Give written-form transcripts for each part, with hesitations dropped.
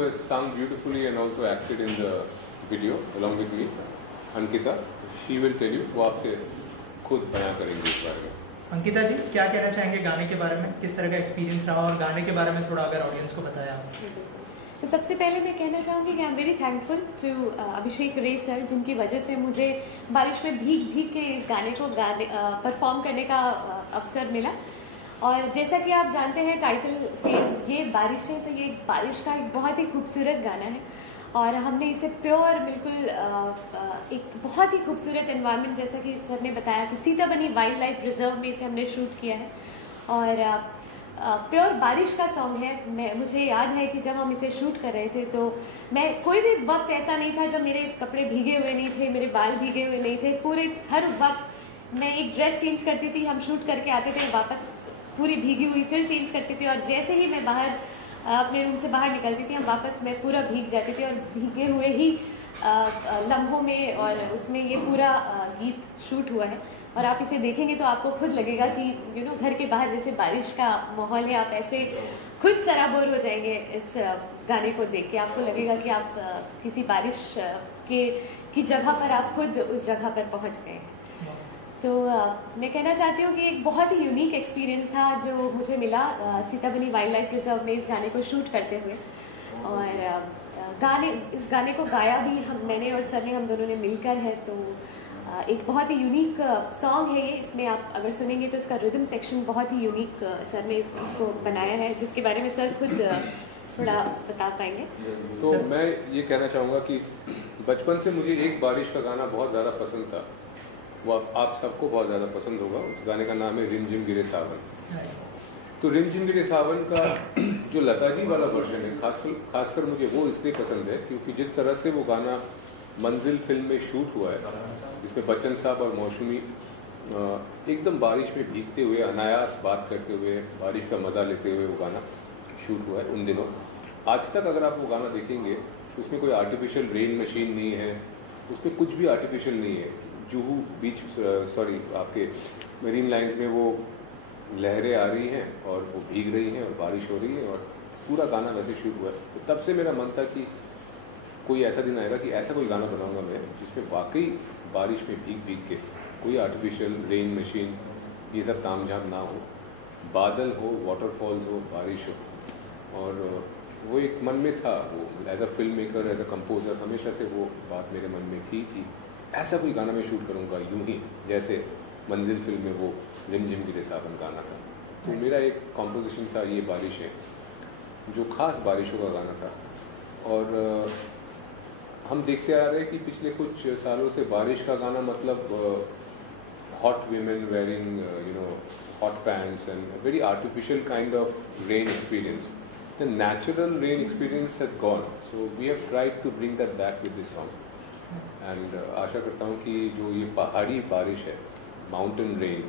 who has sung beautifully and also acted in the video along with me, Ankita. She will tell you, वो आपसे खुद बयां करेंगे इस बारे में। अंकिता जी, क्या कहना चाहेंगे गाने के बारे में, किस तरह का एक्सपीरियंस रहा और गाने के बारे में थोड़ा अगर ऑडियंस को बताया आप। तो सबसे पहले मैं कहना चाहूँगी कि I am very thankful to Abhishek Ray sir, जिनकी वजह से मुझे बारिश में भीग भीग के इस गाने को परफॉर्म करने का अवसर मिला। और जैसा कि आप जानते हैं टाइटल से ये बारिश है, तो ये बारिश का एक बहुत ही खूबसूरत गाना है और हमने इसे प्योर बिल्कुल एक बहुत ही खूबसूरत एनवायरनमेंट, जैसा कि सर ने बताया कि सीताबनी वाइल्ड लाइफ रिजर्व में इसे हमने शूट किया है और प्योर बारिश का सॉन्ग है। मुझे याद है कि जब हम इसे शूट कर रहे थे तो मैं कोई भी वक्त ऐसा नहीं था जब मेरे कपड़े भीगे हुए नहीं थे, मेरे बाल भीगे हुए नहीं थे। पूरे हर वक्त मैं एक ड्रेस चेंज करती थी, हम शूट करके आते थे, वापस पूरी भीगी हुई फिर चेंज करती थी और जैसे ही मैं बाहर अपने रूम से बाहर निकलती थी, हम वापस मैं पूरा भीग जाती थी और भीगे हुए ही लम्हों में और उसमें ये पूरा गीत शूट हुआ है। और आप इसे देखेंगे तो आपको खुद लगेगा कि घर के बाहर जैसे बारिश का माहौल है, आप ऐसे खुद सराबोर हो जाएंगे इस गाने को देख के। आपको लगेगा कि आप किसी बारिश की जगह पर आप खुद उस जगह पर पहुंच गए हैं। तो मैं कहना चाहती हूँ कि एक बहुत ही यूनिक एक्सपीरियंस था जो मुझे मिला सीताबनी वाइल्ड लाइफ रिजर्व में इस गाने को शूट करते हुए। और इस गाने को गाया भी मैंने और सर ने, हम दोनों ने मिलकर है। तो एक बहुत ही यूनिक सॉन्ग है ये। इसमें आप अगर सुनेंगे तो इसका रिदम सेक्शन बहुत ही यूनिक सर ने इसको बनाया है, जिसके बारे में सर खुद थोड़ा बता पाएंगे। तो मैं ये कहना चाहूँगा कि बचपन से मुझे एक बारिश का गाना बहुत ज़्यादा पसंद था, वो आप सबको बहुत ज़्यादा पसंद होगा। उस गाने का नाम है रिम झिम गिरे सावन। तो रिम झिम गिरे सावन का जो लता जी वाला वर्जन है, खासकर मुझे वो इसलिए पसंद है क्योंकि जिस तरह से वो गाना मंजिल फिल्म में शूट हुआ है, जिसमें बच्चन साहब और मौसमी एकदम बारिश में भीगते हुए अनायास बात करते हुए बारिश का मज़ा लेते हुए वो गाना शूट हुआ है उन दिनों। आज तक अगर आप वो गाना देखेंगे उसमें कोई आर्टिफिशियल रेन मशीन नहीं है, उसमें कुछ भी आर्टिफिशियल नहीं है। जुहू बीच आपके मरीन लाइन्स में वो लहरें आ रही हैं और वो भीग रही हैं और बारिश हो रही है और पूरा गाना वैसे शूट हुआ है। तो तब से मेरा मन था कि कोई ऐसा दिन आएगा कि ऐसा कोई गाना बनाऊंगा मैं जिसमें वाकई बारिश में भीग भीग के, कोई आर्टिफिशियल रेन मशीन ये सब तामझाम ना हो, बादल हो, वाटरफॉल्स हो, बारिश हो। और वो एक मन में था, वो as a filmmaker, as a composer हमेशा से वो बात मेरे मन में थी कि ऐसा कोई गाना मैं शूट करूँगा यूं ही जैसे मंजिल फिल्म में वो रिम झिम गिरे सावन गाना था। तो मेरा एक कॉम्पोजिशन था ये बारिश है, जो ख़ास बारिशों का गाना था। और हम देखते आ रहे हैं कि पिछले कुछ सालों से बारिश का गाना मतलब hot women wearing hot pants and very artificial kind of rain experience. The natural rain experience had gone, so we have tried to bring that back with this song. And आशा करता हूँ कि जो ये पहाड़ी बारिश है, माउंटेन रेन,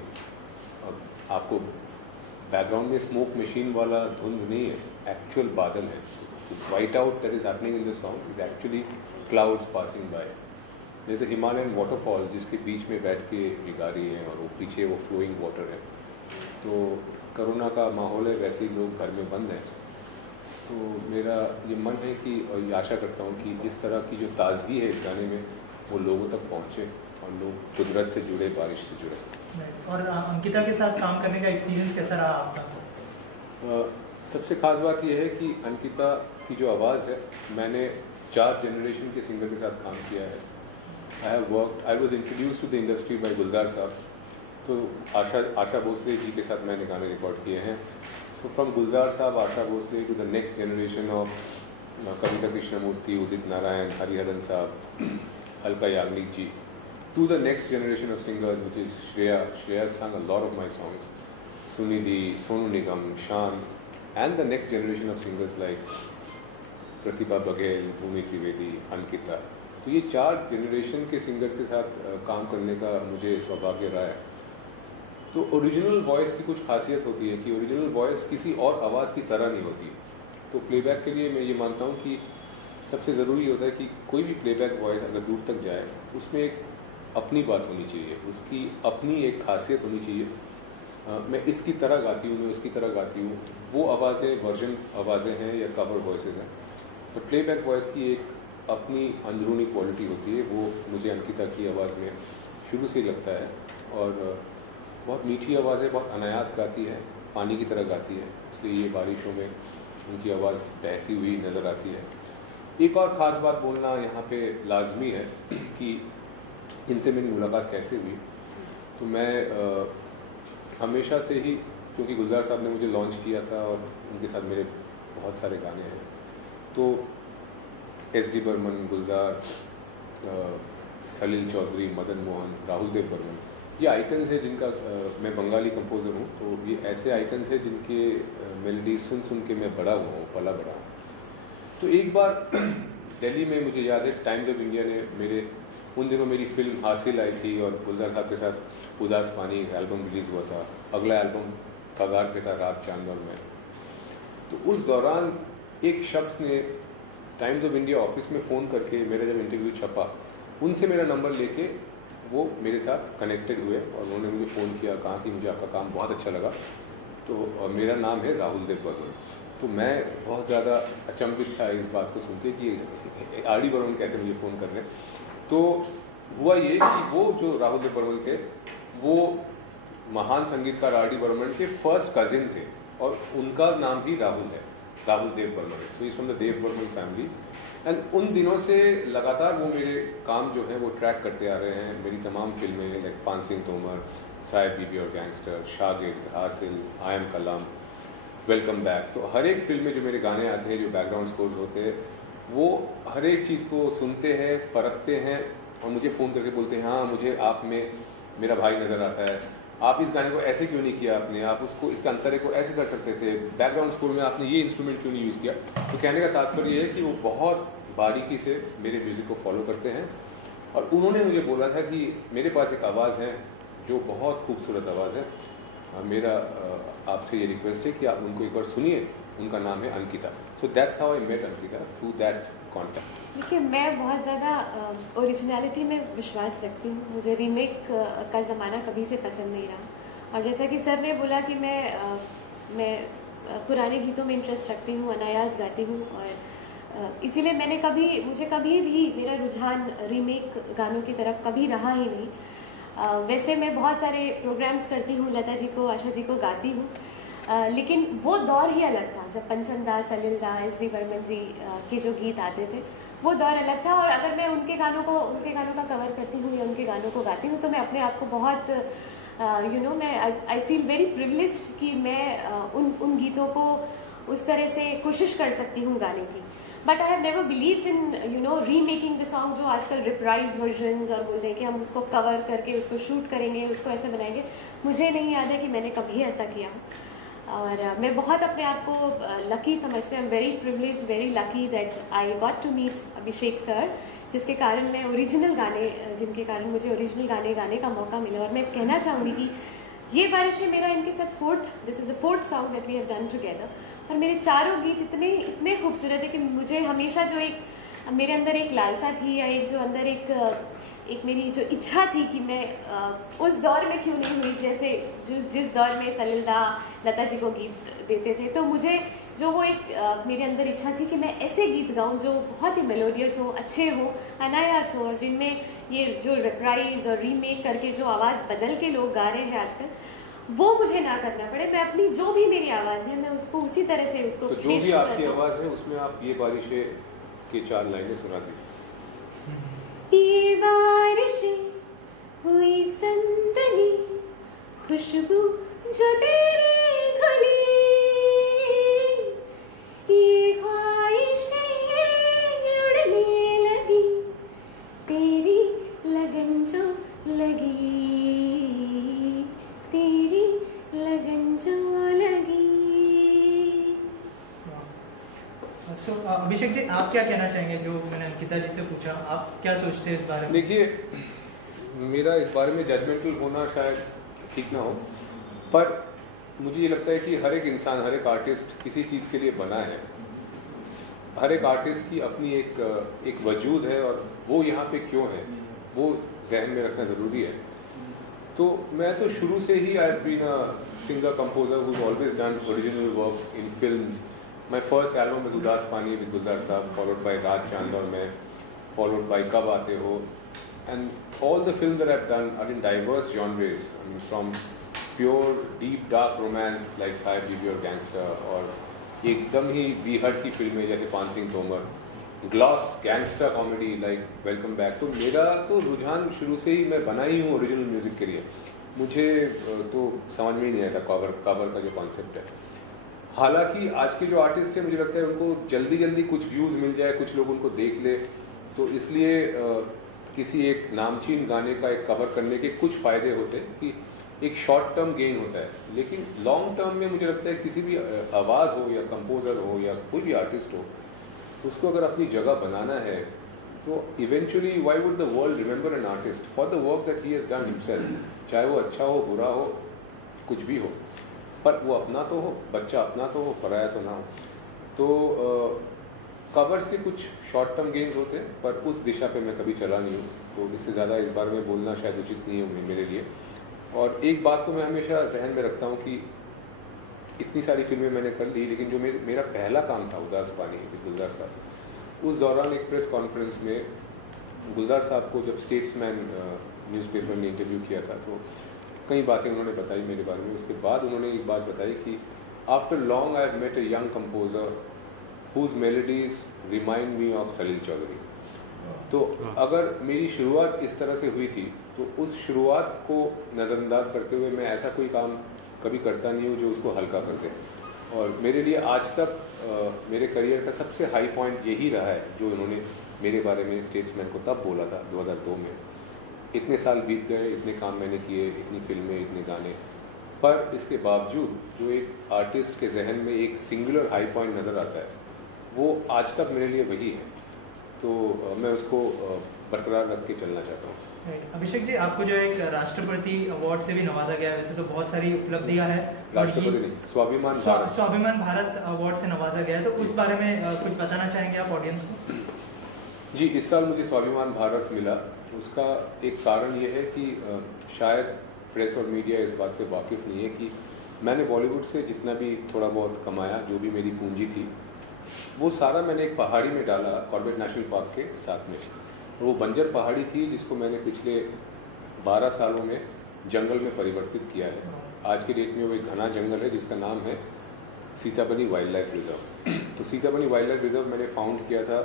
आपको बैकग्राउंड में स्मोक मशीन वाला धुंध नहीं है, एक्चुअल बादल है। White out that is happening in this song is actually clouds passing bye. जैसे हिमालयन वाटरफॉल जिसके बीच में बैठ के भिगा रही है और वो पीछे वो फ्लोइंग वाटर है। तो कोरोना का माहौल है, वैसे ही लोग घर में बंद हैं। तो मेरा ये मन है कि और ये आशा करता हूँ कि इस तरह की जो ताजगी है इस गाने में वो लोगों तक पहुँचे और लोग कुदरत से जुड़े, बारिश से जुड़े। और अंकिता के साथ काम करने का एक्सपीरियंस कैसा रहा आपका? सबसे खास बात यह है कि अंकिता की जो आवाज़ है, मैंने 4 जनरेशन के सिंगर के साथ काम किया है। I was introduce to the industry by Gulzar साहब। तो आशा भोसले जी के साथ मैंने गाने रिकॉर्ड किए हैं। So from Gulzar Saab, Asha Bhosle to the next generation of Kavita Krishnamurti, Udit Narayan, Hariharan Saab, Alka Yagnik ji, to the next generation of singers, which is Shreya. Shreya sang a lot of my songs. Sunidhi, Sonu Nigam, Shan, and the next generation of singers like Pratibha Baghel, Bhumi Trivedi, Ankita. तो ये 4 generation के singers के साथ काम करने का मुझे सौभाग्य रहा है। तो ओरिजिनल वॉइस की कुछ खासियत होती है कि ओरिजिनल वॉइस किसी और आवाज़ की तरह नहीं होती। तो प्लेबैक के लिए मैं ये मानता हूँ कि सबसे ज़रूरी होता है कि कोई भी प्लेबैक वॉइस अगर दूर तक जाए उसमें एक अपनी बात होनी चाहिए, उसकी अपनी एक खासियत होनी चाहिए। मैं इसकी तरह गाती हूँ, मैं उसकी तरह गाती हूँ, वो आवाज़ें वर्जन आवाज़ें हैं या कवर वॉइसेस हैं। बट प्लेबैक वॉइस की एक अपनी अंदरूनी क्वालिटी होती है, वो मुझे अंकिता की आवाज़ में शुरू से ही लगता है। और बहुत मीठी आवाज़ है, बहुत अनायास गाती है, पानी की तरह गाती है, इसलिए ये बारिशों में उनकी आवाज़ बहती हुई नज़र आती है। एक और ख़ास बात बोलना यहाँ पे लाजमी है कि इनसे मेरी मुलाकात कैसे हुई। तो मैं हमेशा से ही, क्योंकि गुलजार साहब ने मुझे लॉन्च किया था और उनके साथ मेरे बहुत सारे गाने हैं, तो एस डी बर्मन, गुलजार, सलील चौधरी, मदन मोहन, राहुल देव बर्मन, ये आइकन्स हैं जिनका मैं बंगाली कंपोज़र हूँ, तो ये ऐसे आइकन्स हैं जिनके मेलोडी सुन सुन के मैं बड़ा हुआ हूँ, पला बड़ा हूँ। तो एक बार दिल्ली में मुझे याद है टाइम्स ऑफ इंडिया ने उन दिनों मेरी फिल्म हासिल आई थी और गुलजार साहब के साथ उदास पानी एक एल्बम रिलीज़ हुआ था। अगला एल्बम कगार पे था, रात चांद और मैं। तो उस दौरान एक शख्स ने टाइम्स ऑफ इंडिया ऑफिस में फ़ोन करके, मेरा जब इंटरव्यू छपा, उनसे मेरा नंबर लेके वो मेरे साथ कनेक्टेड हुए और उन्होंने मुझे फ़ोन किया, कहा कि मुझे आपका काम बहुत अच्छा लगा, तो मेरा नाम है राहुल देव बर्मन। तो मैं बहुत ज़्यादा अचंभित था इस बात को सुन के कि आर डी बर्मन कैसे मुझे फ़ोन कर रहे हैं। तो हुआ ये कि वो जो राहुल देव बर्मन थे, वो महान संगीतकार आर डी बर्मन के फर्स्ट कजिन थे और उनका नाम भी राहुल है, Rahul Dev Burman. So is from the Dev Burman family. And उन दिनों से लगातार वो मेरे काम जो है वो ट्रैक करते आ रहे हैं। मेरी तमाम फिल्में लाइक पान सिंह तोमर, साहिब बीबी और गैंगस्टर, शागिर्द, हासिल, I am Kalam, welcome back, तो हर एक फिल्म में जो मेरे गाने आते हैं, जो बैकग्राउंड स्कोर्स होते हैं, वो हर एक चीज़ को सुनते हैं, परखते हैं और मुझे फ़ोन करके बोलते हैं, हाँ मुझे आप में मेरा भाई नज़र आता है, आप इस गाने को ऐसे क्यों नहीं किया आपने, आप उसको इसका अंतरे को ऐसे कर सकते थे, बैकग्राउंड स्कोर में आपने ये इंस्ट्रूमेंट क्यों नहीं यूज़ किया। तो कहने का तात्पर्य ये है कि वो बहुत बारीकी से मेरे म्यूज़िक को फॉलो करते हैं। और उन्होंने मुझे बोला था कि मेरे पास एक आवाज़ है जो बहुत खूबसूरत आवाज़ है, मेरा आपसे ये रिक्वेस्ट है कि आप उनको एक बार सुनिए, उनका नाम है Ankita. So that's how I met Ankita, through that contact. देखिए, मैं बहुत ज़्यादा ओरिजिनलिटी में विश्वास रखती हूँ, मुझे रीमेक का ज़माना कभी से पसंद नहीं रहा। और जैसा कि सर ने बोला कि मैं पुराने गीतों में इंटरेस्ट रखती हूँ, अनायास गाती हूँ, और इसीलिए मुझे कभी भी मेरा रुझान रीमेक गानों की तरफ कभी रहा ही नहीं। वैसे मैं बहुत सारे प्रोग्राम्स करती हूँ, लता जी को, आशा जी को गाती हूँ, लेकिन वो दौर ही अलग था जब पंचम दा, सलिल दा, एस डी बर्मन जी के जो गीत आते थे, वो दौर अलग था। और अगर मैं उनके गानों का कवर करती हूँ या उनके गानों को गाती हूँ, तो मैं अपने आप को बहुत मैं आई फील वेरी प्रिविलेज्ड कि मैं उन गीतों को उस तरह से कोशिश कर सकती हूँ गाने की। But I have never believed in remaking the song, जो आजकल रिप्राइज वर्जन्स और बोलते हैं कि हम उसको कवर करके उसको शूट करेंगे, उसको ऐसे बनाएंगे। मुझे नहीं याद है कि मैंने कभी ऐसा किया। और मैं बहुत अपने आप को लकी समझती हूँ, very privileged, very lucky that I got to meet Abhishek sir, जिसके कारण मैं जिनके कारण मुझे ओरिजिनल गाने गाने का मौका मिला। और मैं कहना चाहूँगी कि ये बारिश है मेरा इनके साथ this is the fourth song that we have done together. और मेरे चारों गीत इतने खूबसूरत है कि मुझे हमेशा जो एक मेरे अंदर एक लालसा थी, या एक जो अंदर एक मेरी जो इच्छा थी कि मैं उस दौर में क्यों नहीं हुई, जैसे जिस दौर में सलिल दा, लता जी को गीत देते थे, तो मुझे जो वो एक मेरे अंदर इच्छा थी कि मैं ऐसे गीत गाऊं जो बहुत ही मेलोडियस हो, अच्छे हो, अनायास हो, और जिनमें ये जो रिप्राइज और रीमेक करके जो आवाज़ बदल के लोग गा रहे हैं आजकल, वो मुझे ना करना पड़े। मैं अपनी जो भी मेरी आवाज़ है, मैं उसको उसी तरह से उसको तो जो भी आपकी आवाज़ है उसमें आप ये बारिशें की 4 लाइनें सुना दीजिए। ये बारिशें हुई संदली, खुशबू जो तेरी घुली, ये ख्वाहिशें उड़ने लगी, तेरी लगन जो लगी, तेरी लगन जो लगी। सो अभिषेक जी, आप क्या कहना चाहेंगे जो मैंने अंकिता जी से पूछा, आप क्या सोचते हैं इस बारे में? देखिए, मेरा इस बारे में जजमेंटल होना शायद ठीक ना हो, पर मुझे ये लगता है कि हर एक इंसान, हर एक आर्टिस्ट किसी चीज़ के लिए बना है। हर एक आर्टिस्ट की अपनी एक वजूद है, और वो यहाँ पे क्यों है वो जहन में रखना ज़रूरी है। तो मैं तो शुरू से ही I have been a singer composer who always done original work in films, my first album is Udaas Paani with गुलजार साहब, फॉलोड बाई रात चांद और मैं, फॉलोड बाई कब आते हो, and all the film that I have done are in diverse genres, from pure deep dark romance like Saheb Biwi Aur gangster, और एकदम ही बीहट की फिल्में जैसे पान Singh Tomar, gloss gangster comedy like welcome back. तो मेरा तो रुझान शुरू से ही, मैं बना ही हूँ ओरिजिनल म्यूजिक के लिए। मुझे तो समझ में ही नहीं आता कवर का जो कॉन्सेप्ट है। हालांकि आज के जो आर्टिस्ट हैं मुझे लगता है उनको जल्दी जल्दी कुछ व्यूज़ मिल जाए, कुछ लोग उनको देख ले, तो इसलिए किसी एक नामचीन गाने का एक कवर करने के कुछ फ़ायदे होते हैं कि एक शॉर्ट टर्म गेन होता है, लेकिन लॉन्ग टर्म में मुझे लगता है किसी भी आवाज़ हो या कंपोज़र हो या कोई भी आर्टिस्ट हो, उसको अगर अपनी जगह बनाना है तो eventually why would the world remember an artist for the work that he has done himself, चाहे वो अच्छा हो, बुरा हो, कुछ भी हो, पर वो अपना तो हो, बच्चा अपना तो हो, पराया तो ना हो। तो कवर्स के कुछ शॉर्ट टर्म गेन्स होते हैं, पर उस दिशा पे मैं कभी चला नहीं हूँ, तो इससे ज़्यादा इस बारे में बोलना शायद उचित नहीं है मेरे लिए। और एक बात को मैं हमेशा जहन में रखता हूँ कि इतनी सारी फिल्में मैंने कर ली, लेकिन जो मेरा पहला काम था उदास पानी विद गुलजार साहब, उस दौरान एक प्रेस कॉन्फ्रेंस में गुलजार साहब को जब स्टेट्समैन न्यूज़पेपर ने इंटरव्यू किया था, तो कई बातें उन्होंने बताई मेरे बारे में। उसके बाद उन्होंने एक बात बताई कि after long I have met a young composer whose melodies remind me of Salil Chowdhury. तो अगर मेरी शुरुआत इस तरह से हुई थी, तो उस शुरुआत को नज़रअंदाज करते हुए मैं ऐसा कोई काम कभी करता नहीं हूँ जो उसको हल्का कर दे। और मेरे लिए आज तक मेरे करियर का सबसे हाई पॉइंट यही रहा है जो उन्होंने मेरे बारे में स्टेट्समैन को तब बोला था 2002 में। इतने साल बीत गए, इतने काम मैंने किए, इतनी फिल्में, इतने गाने, पर इसके बावजूद जो एक आर्टिस्ट के जहन में एक सिंगुलर हाई पॉइंट नज़र आता है, वो आज तक मेरे लिए वही है। तो मैं उसको बरकरार रख के चलना चाहता हूँ। अभिषेक जी, आपको जो एक राष्ट्रपति अवार्ड से भी नवाजा गया है, वैसे तो बहुत सारी उपलब्धियां हैं, राष्ट्रपति नहीं, स्वाभिमान भारत अवार्ड से नवाजा गया है, तो उस बारे में कुछ बताना चाहेंगे आप ऑडियंस को? जी, इस साल मुझे स्वाभिमान भारत मिला। उसका एक कारण ये है कि शायद प्रेस और मीडिया इस बात से वाकिफ़ नहीं है कि मैंने बॉलीवुड से जितना भी थोड़ा बहुत कमाया, जो भी मेरी पूंजी थी, वो सारा मैंने एक पहाड़ी में डाला, कॉर्बेट नेशनल पार्क के साथ में। वो बंजर पहाड़ी थी जिसको मैंने पिछले 12 सालों में जंगल में परिवर्तित किया है। आज के डेट में वो एक घना जंगल है जिसका नाम है सीताबनी वाइल्ड लाइफ रिजर्व। तो सीताबनी वाइल्ड लाइफ रिजर्व मैंने फाउंड किया था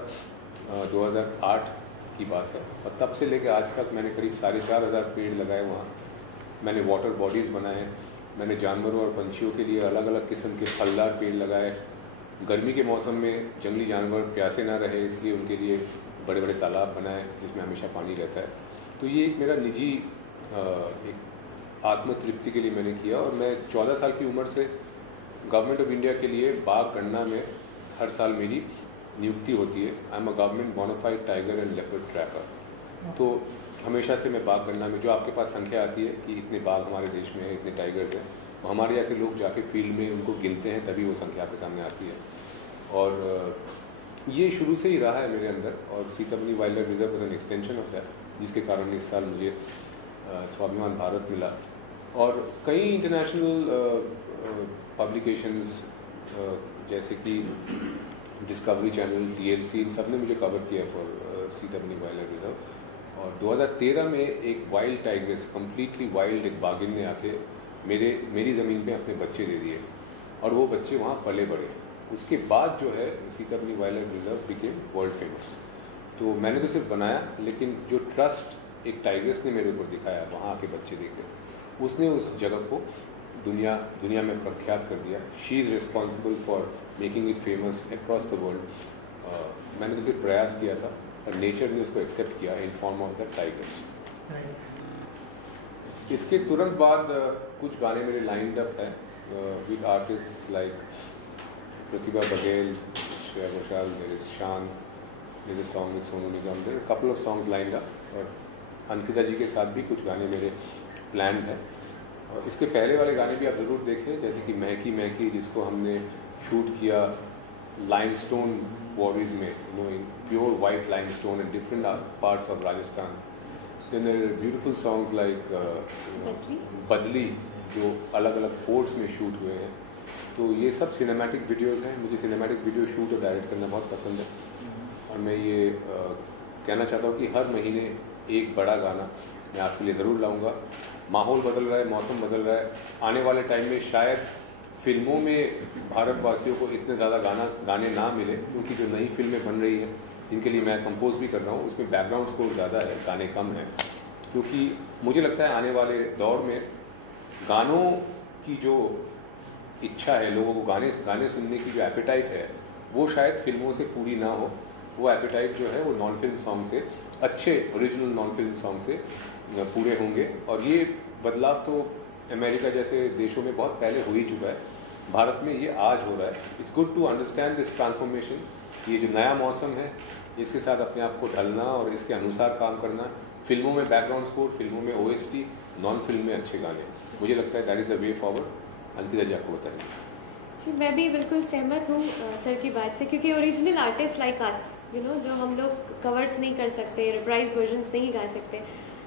2008 की बात है, और तब से लेकर आज तक मैंने करीब 4500 पेड़ लगाए वहाँ। मैंने वाटर बॉडीज़ बनाए, मैंने जानवरों और पंछियों के लिए अलग अलग किस्म के फलदार पेड़ लगाए। गर्मी के मौसम में जंगली जानवर प्यासे ना रहे, इसलिए उनके लिए बड़े बड़े तालाब बनाए जिसमें हमेशा पानी रहता है। तो ये एक मेरा निजी एक आत्मतृप्ति के लिए मैंने किया। और मैं 14 साल की उम्र से गवर्नमेंट ऑफ इंडिया के लिए बाघ गणना में हर साल मेरी नियुक्ति होती है। I am a government bonafide tiger and leopard tracker. तो हमेशा से मैं बाघ गणना में, जो आपके पास संख्या आती है कि इतने बाघ हमारे देश में हैं, इतने टाइगर्स हैं, वो हमारे जैसे लोग जाके फील्ड में उनको गिनते हैं, तभी वो संख्या आपके सामने आती है। और ये शुरू से ही रहा है मेरे अंदर, और Sitabani wild life reserve is an extension of that, जिसके कारण इस साल मुझे स्वाभिमान भारत मिला। और कई इंटरनेशनल पब्लिकेशंस जैसे कि डिस्कवरी चैनल, TLC, इन सब ने मुझे कवर किया for Sitabani wild life reserve. और 2013 में एक वाइल्ड टाइग्रेस, कम्प्लीटली वाइल्ड एक बाघिन ने आके मेरी ज़मीन पे अपने बच्चे दे दिए, और वो बच्चे वहाँ पले बड़े। उसके बाद जो है Sitabani wild life reserve became world famous. तो मैंने तो सिर्फ बनाया, लेकिन जो ट्रस्ट एक टाइग्रेस ने मेरे ऊपर दिखाया वहाँ आके बच्चे देकर, उसने उस जगह को दुनिया में प्रख्यात कर दिया। She is responsible for making it famous across the world. मैंने तो सिर्फ प्रयास किया था, और नेचर ने उसको एक्सेप्ट किया in form of the tigers. इसके तुरंत बाद कुछ गाने मेरे लाइंड अप है with artist like Pratibha Baghel, Shreya Ghoshal, there is Shaan, there is song with Sonu Nigam, there are couple of songs lined up. और अंकिता जी के साथ भी कुछ गाने मेरे प्लान है। और इसके पहले वाले गाने भी आप ज़रूर देखें, जैसे कि महकी महकी, जिसको हमने शूट किया लाइमस्टोन क्वारीज में, in pure white limestone in different parts of Rajasthan. Then there are beautiful songs like बदली, जो अलग अलग फोर्ट्स में शूट हुए हैं, तो ये सब सिनेमैटिक वीडियोस हैं। मुझे सिनेमैटिक वीडियो शूट और डायरेक्ट करना बहुत पसंद है और मैं ये कहना चाहता हूँ कि हर महीने एक बड़ा गाना मैं आपके लिए ज़रूर लाऊंगा। माहौल बदल रहा है, मौसम बदल रहा है, आने वाले टाइम में शायद फिल्मों में भारतवासियों को इतने ज़्यादा गाने ना मिले, क्योंकि जो नई फिल्में बन रही हैं जिनके लिए मैं कंपोज भी कर रहा हूँ उसमें बैकग्राउंड स्कोर ज़्यादा है, गाने कम हैं। क्योंकि मुझे लगता है आने वाले दौर में गानों की जो इच्छा है, लोगों को गाने सुनने की जो एपेटाइट है, वो शायद फिल्मों से पूरी ना हो। वो एपेटाइट जो है वो नॉन फिल्म सॉन्ग से, अच्छे ओरिजिनल नॉन फिल्म सॉन्ग से पूरे होंगे। और ये बदलाव तो अमेरिका जैसे देशों में बहुत पहले हो ही चुका है, भारत में ये आज हो रहा है। It's good to understand this transformation. ये जो नया मौसम है इसके साथ अपने आप को ढलना और इसके अनुसार काम करना। फिल्मों में बैकग्राउंड स्कोर, फिल्मों में OST, नॉन फिल्म में अच्छे गाने, मुझे लगता है that is the way forward. Ankita ji आपको बताएंगे। जी, मैं भी बिल्कुल सहमत हूँ सर की बात से, क्योंकि ओरिजिनल आर्टिस्ट लाइक अस, जो हम लोग कवर्स नहीं कर सकते, रिप्राइज वर्जन्स नहीं गा सकते,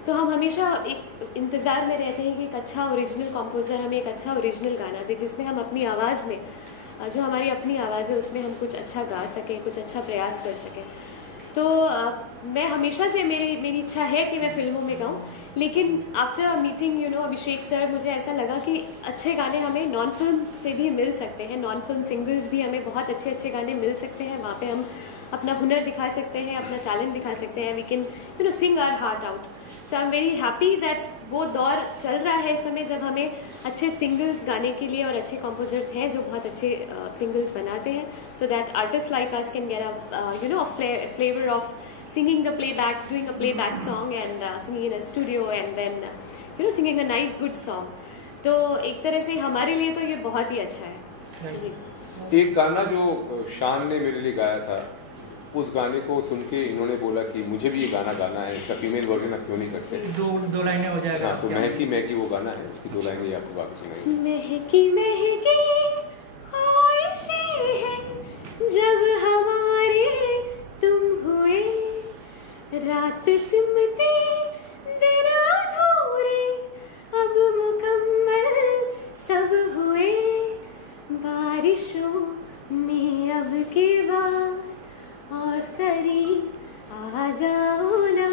तो हम हमेशा एक इंतज़ार में रहते हैं कि एक अच्छा ओरिजिनल कंपोज़र हमें एक अच्छा ओरिजिनल गाना दे, जिसमें हम अपनी आवाज़ में, जो हमारी अपनी आवाज़ है उसमें हम कुछ अच्छा गा सकें, कुछ अच्छा प्रयास कर सकें। तो मैं हमेशा से मेरी इच्छा है कि मैं फिल्मों में गाऊँ, लेकिन आफ्टर मीटिंग अभिषेक सर, मुझे ऐसा लगा कि अच्छे गाने हमें नॉन फिल्म से भी मिल सकते हैं, नॉन फिल्म सिंगल्स भी हमें बहुत अच्छे अच्छे गाने मिल सकते हैं। वहाँ पे हम अपना हुनर दिखा सकते हैं, अपना टैलेंट दिखा सकते हैं। We can sing our heart out. So I am very happy that वो दौर चल रहा है इस समय जब हमें अच्छे सिंगल्स गाने के लिए, और अच्छे कंपोजर्स हैं जो बहुत अच्छे सिंगल्स बनाते हैं, so that artist like us can get a flavour of singing the playback, doing a playback song and singing in a studio and then singing a nice good song. तो एक तरह से हमारे लिए तो ये बहुत ही अच्छा है। जी। एक गाना जो शान ने मेरे लिए गाया था, उस गाने को सुन के इन्होंने बोला कि मुझे भी ये गाना गाना है, इसका फीमेल वर्जन आप क्यों नहीं करते? दो लाइनें हो जाएगा। हाँ, तो महकी वो गाना है, उसकी 2 लाइनें आपको वापस सुनाएंगे। महकी महकी ख्वाहिशें हैं जब हमारे तुम हुए, रात सिमटे दिन अधूरे अब मुकम्मल सब हुए, बारिशों में अब के बाद और करीब आ जाओ ना,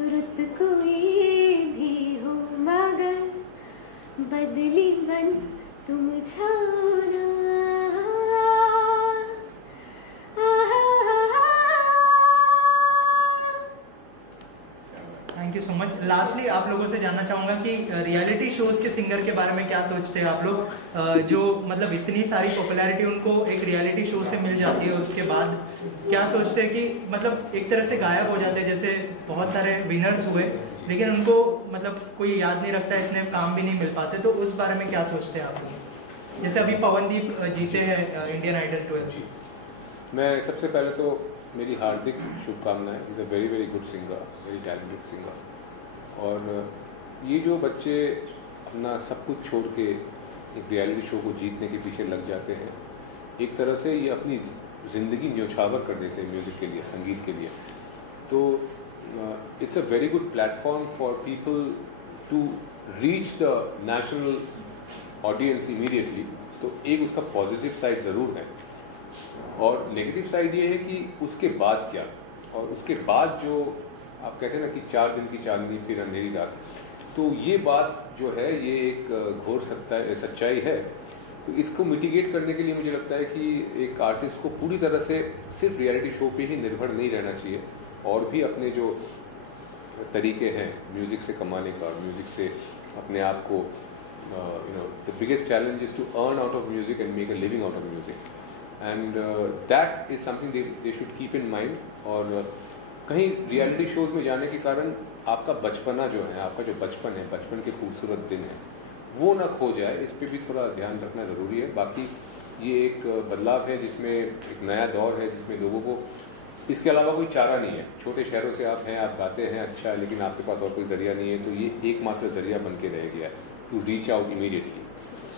रुत कोई भी हो मगर बदली बन तुम जाओ ना। Thank you so much. Lastly आप लोगों से जानना चाहूँगा कि रियलिटी शोज़ के सिंगर के बारे में क्या सोचते हैं आप लोग, जो मतलब इतनी सारी पॉपुलैरिटी उनको एक रियलिटी शो से मिल जाती है, उसके बाद क्या सोचते हैं कि मतलब एक तरह से गायब हो जाते हैं? जैसे बहुत सारे विनर्स हुए लेकिन उनको मतलब कोई याद नहीं रखता, इतने काम भी नहीं मिल पाते, तो उस बारे में क्या सोचते हैं आप लोग? जैसे अभी पवनदीप जीते हैं इंडियन आइडल 12। मैं सबसे पहले तो मेरी हार्दिक शुभकामनाएं। Is a very very good singer, very talented singer. और ये जो बच्चे अपना सब कुछ छोड़ के एक रियलिटी शो को जीतने के पीछे लग जाते हैं, एक तरह से ये अपनी ज़िंदगी न्योछावर कर देते हैं म्यूज़िक के लिए, संगीत के लिए। तो it's a very good platform for people to reach the national audience immediately. तो एक उसका पॉजिटिव साइड ज़रूर है, और नेगेटिव साइड ये है कि उसके बाद क्या, और उसके बाद जो आप कहते हैं ना कि 4 दिन की चांदनी फिर अंधेरी रात, तो ये बात जो है ये एक घोर सच्चाई है। तो इसको मिटिगेट करने के लिए मुझे लगता है कि एक आर्टिस्ट को पूरी तरह से सिर्फ रियलिटी शो पे ही निर्भर नहीं रहना चाहिए, और भी अपने जो तरीके हैं म्यूज़िक से कमाने का, म्यूज़िक से अपने आप को the biggest challenge is to earn out of music and make a living out of music, and that is something they should keep in mind. और कहीं रियलिटी शोज़ में जाने के कारण आपका बचपना जो है, आपका जो बचपन है, बचपन के खूबसूरत दिन हैं, वो ना खो जाए, इस पे भी थोड़ा ध्यान रखना ज़रूरी है। बाकी ये एक बदलाव है जिसमें एक नया दौर है, जिसमें लोगों को इसके अलावा कोई चारा नहीं है। छोटे शहरों से आप हैं, आप गाते हैं अच्छा, लेकिन आपके पास और कोई ज़रिया नहीं है, तो ये एकमात्र ज़रिया बन के रह गया to reach out immediately.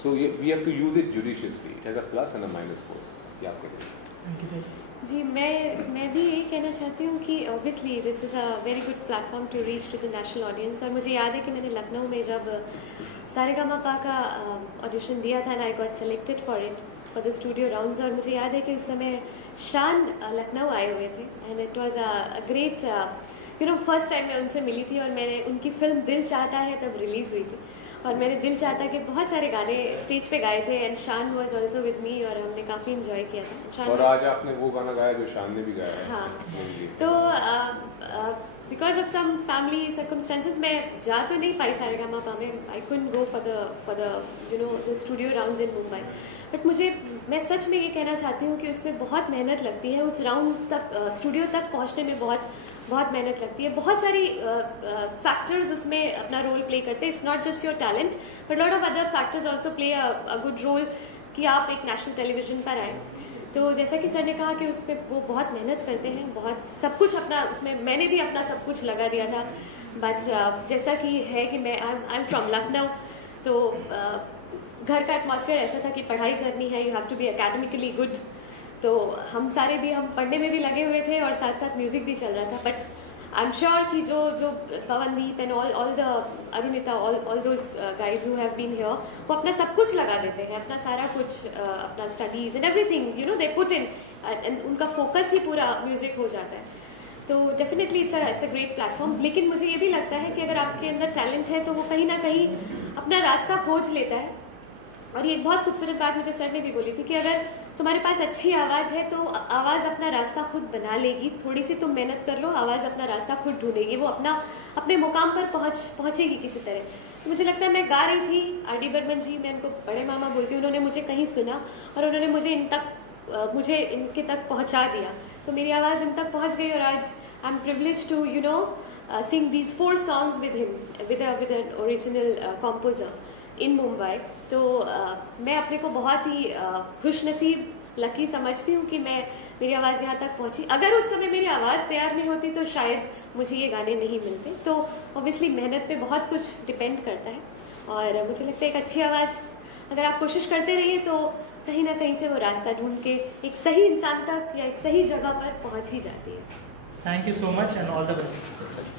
So we have to use it judiciously. It has a plus and a minus both. ये आप कहेंगे। जी, मैं भी यही कहना चाहती हूँ कि obviously this is a very good platform to reach to the national audience. और मुझे याद है कि मैंने लखनऊ में जब सारेगामापा का ऑडिशन दिया था, and I got selected for it for the studio rounds. और मुझे याद है कि उस समय शान लखनऊ आए हुए थे, and it was a great first time मैं उनसे मिली थी। और मैंने उनकी फिल्म दिल चाहता है तब रिलीज़ हुई थी, और मैंने दिल चाहता के बहुत सारे गाने स्टेज पे गाए थे, एंड शान वाज आल्सो विद मी, और हमने काफ़ी इंजॉय किया था। और आज आपने वो गाना गाया जो शान ने भी गाया है। हाँ, तो because of some family circumstances मैं जा तो नहीं पाई सारेगामापा में। I couldn't go for the studio rounds in Mumbai. But मैं सच में ये कहना चाहती हूँ कि उसमें बहुत मेहनत लगती है, उस राउंड तक स्टूडियो तक पहुँचने में बहुत मेहनत लगती है। बहुत सारी फैक्टर्स उसमें अपना रोल प्ले करते हैं। It's not just your talent, but lot of other factors also play a good role कि आप एक नेशनल टेलीविजन पर आए। तो जैसा कि सर ने कहा कि उस पर वो बहुत मेहनत करते हैं, बहुत सब कुछ अपना उसमें, मैंने भी अपना सब कुछ लगा दिया था। बट जैसा कि है कि आई एम फ्रॉम लखनऊ, तो घर का एटमॉस्फेयर ऐसा था कि पढ़ाई करनी है, you have to be academically good. तो हम पढ़ने में भी लगे हुए थे और साथ साथ म्यूज़िक भी चल रहा था। बट आई एम श्योर कि जो Pawandeep and all the Arunita, all those guys who have been here, वो अपना सब कुछ लगा देते हैं, अपना सारा कुछ, अपना studies and everything they put in, and उनका फोकस ही पूरा म्यूज़िक हो जाता है। तो definitely it's a great platform. लेकिन मुझे ये भी लगता है कि अगर आपके अंदर टैलेंट है तो वो कहीं ना कहीं अपना रास्ता खोज लेता है। और ये एक बहुत खूबसूरत बात मुझे सर ने भी बोली थी कि अगर तुम्हारे पास अच्छी आवाज़ है तो आवाज़ अपना रास्ता खुद बना लेगी। थोड़ी सी तुम मेहनत कर लो, आवाज़ अपना रास्ता खुद ढूंढेगी, वो अपने मुकाम पर पहुँचेगी किसी तरह। तो मुझे लगता है मैं गा रही थी, आर.डी. बर्मन जी, मैं इनको बड़े मामा बोलती हूँ, उन्होंने मुझे कहीं सुना और उन्होंने मुझे इनके तक पहुँचा दिया। तो मेरी आवाज़ इन तक पहुँच गई और आज I am privilege to sing these 4 songs with him, with an original composer in Mumbai। तो मैं अपने को बहुत ही खुशनसीब, लकी समझती हूँ कि मेरी आवाज़ यहाँ तक पहुँची। अगर उस समय मेरी आवाज़ तैयार नहीं होती तो शायद मुझे ये गाने नहीं मिलते। तो ऑब्वियसली मेहनत पे बहुत कुछ डिपेंड करता है, और मुझे लगता है एक अच्छी आवाज़ अगर आप कोशिश करते रहिए तो कहीं ना कहीं से वो रास्ता ढूंढ के एक सही इंसान तक या एक सही जगह पर पहुँच ही जाती है। Thank you so much and all the best.